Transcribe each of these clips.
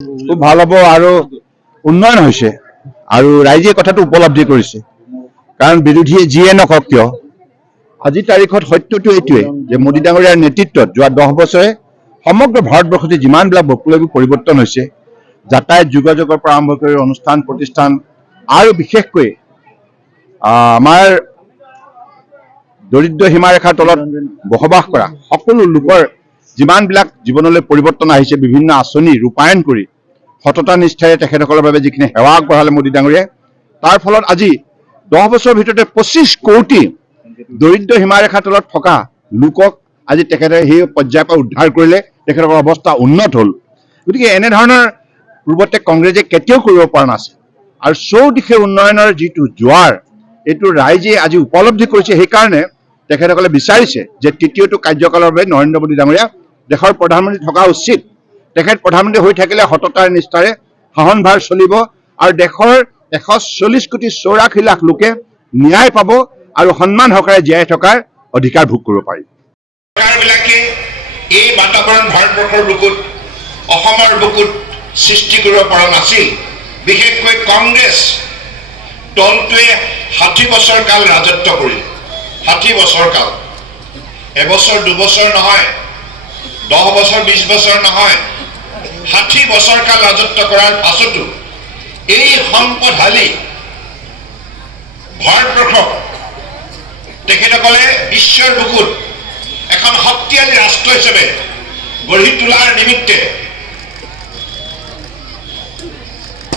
খুব ভাল হ'ব আৰু উন্নয়ন হৈছে আৰু ৰাইজে কথাটো উপলব্ধি কৰিছে কাৰণ বিৰোধীয়ে যিয়ে নকওক কিয় আজিৰ তাৰিখত সত্যটো এইটোৱে যে মোদী ডাঙৰীয়াৰ নেতৃত্বত যোৱা 10 বছৰে সমগ্ৰ ভাৰতবৰ্ষতে যিমানবিলাক বৈপ্লৱিক পৰিৱৰ্তন হৈছে যাতায়াত যোগাযোগৰ পৰা আৰম্ভ কৰি অনুষ্ঠান প্ৰতিষ্ঠান আৰু বিশেষকৈ আমাৰ দৰিদ্ৰ সীমাৰেখাৰ তলত বসবাস কৰা সকলো লোকৰ যিমানবিলাক জীৱনলৈ পৰিৱৰ্তন আহিছে বিভিন্ন আঁচনি ৰূপায়ণ কৰি সততা নিষ্ঠাৰে তেখেতসকলৰ বাবে যিখিনি সেৱা আগবঢ়ালে মোদী ডাঙৰীয়াই তাৰ ফলত আজি 10 বছৰৰ ভিতৰতে 25 কোটি দৰিদ্ৰ সীমাৰেখাৰ তলত থকা লোকক আজি তেখেতে সেই পৰ্যায়ৰ পৰা উদ্ধাৰ কৰিলে তেখেতসকলৰ অৱস্থা উন্নত হ'ল গতিকে এনেধৰণৰ পূৰ্বতে কংগ্ৰেছে কেতিয়াও কৰিব পৰা নাছিল আৰু চৌদিশে উন্নয়নৰ যিটো জোৱাৰ এইটো ৰাইজে আজি উপলব্ধি কৰিছে সেইকাৰণে তেখেতসকলে বিচাৰিছে যে তৃতীয়টো কাৰ্যকালৰ বাবে নৰেন্দ্ৰ মোদী ডাঙৰীয়া দেশৰ প্ৰধানমন্ত্ৰী থকা উচিত তেখেত প্ৰধানমন্ত্ৰী হৈ থাকিলে সততাৰ নিষ্ঠাৰে শাসনভাৰ চলিব আৰু দেশৰ 140 কোটি 84 লাখ লোকে ন্যায় পাব আৰু সন্মান সহকাৰে জীয়াই থকাৰ অধিকাৰ ভোগ কৰিব পাৰিব চৰকাৰবিলাকে এই বাতাবৰণ ভাৰতবৰ্ষৰ বুকুত অসমৰ বুকুত সৃষ্টি কৰিব পৰা নাছিল বিশেষকৈ কংগ্ৰেছ দলটোৱে 60 বছৰ কাল ৰাজত্ব কৰিল 60 বছৰ কাল এবছৰ দুবছৰ নহয় 10 বছৰ 20 বছৰ নহয় 60 বছৰ কাল ৰাজত্ব কৰাৰ পাছতো এই সম্পদশালী ভাৰতবৰ্ষক তেখেতসকলে বিশ্বৰ বুকুত এখন শক্তিশালী ৰাষ্ট্ৰ হিচাপে গঢ়ি তোলাৰ নিমিত্তে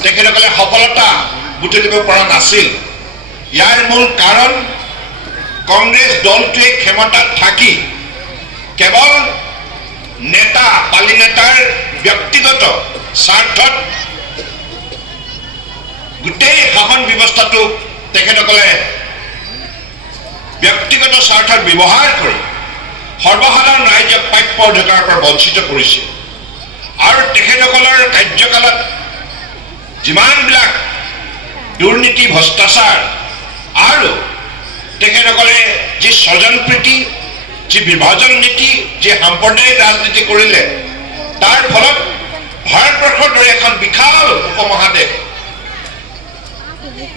তেখেতসকলে সফলতা বুটলিব পৰা নাছিল ইয়াৰ মূল কাৰণ কংগ্ৰেছ দলটোৱে ক্ষমতাত থাকি কেৱল নেতা পালি নেতাৰ ব্যক্তিগত স্বাৰ্থত গোটেই শাসন ব্যৱস্থাটো তেখেতসকলে ব্যক্তিগত স্বাৰ্থত ব্যৱহাৰ কৰি সৰ্বসাধাৰণ ৰাইজক প্ৰাপ্য অধিকাৰৰ পৰা বঞ্চিত কৰিছে আৰু তেখেতসকলৰ কাৰ্যকালত যিমানবিলাক দুৰ্নীতি ভ্ৰষ্টাচাৰ আৰু তেখেতসকলে যি স্বজনপ্ৰীতি যি বিভাজন নীতি যি সাম্প্ৰদায়িক ৰাজনীতি কৰিলে তাৰ ফলত ভাৰতবৰ্ষৰ দৰে এখন বিশাল উপমহাদেশ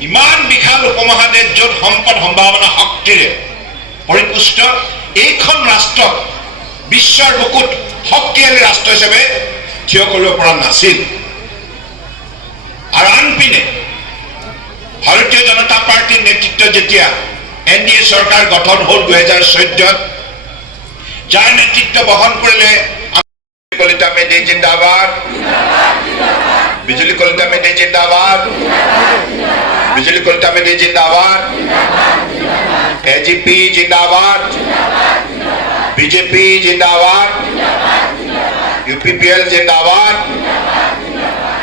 ইমান বিশাল উপমহাদেশ য'ত সম্পদ সম্ভাৱনা শক্তিৰে পৰিপুষ্ট এইখন ৰাষ্ট্ৰক বিশ্বৰ বুকুত শক্তিশালী ৰাষ্ট্ৰ হিচাপে থিয় কৰিব পৰা নাছিল আৰু আনপিনে ভাৰতীয় জনতা পাৰ্টীৰ নেতৃত্বত যেতিয়া NDA চৰকাৰ গঠন হ'ল 2014 যাৰ নেতৃত্ব বহন কৰিলে কলিতা মেধি জিন্দাবাদ বিজুলী কলিতা মেধি জিন্দাবাদ बिजली कलिता मेधि जिंदाबाद AGP जिंदाबाद BJP जिंदाबाद UPPL जिंदाबाद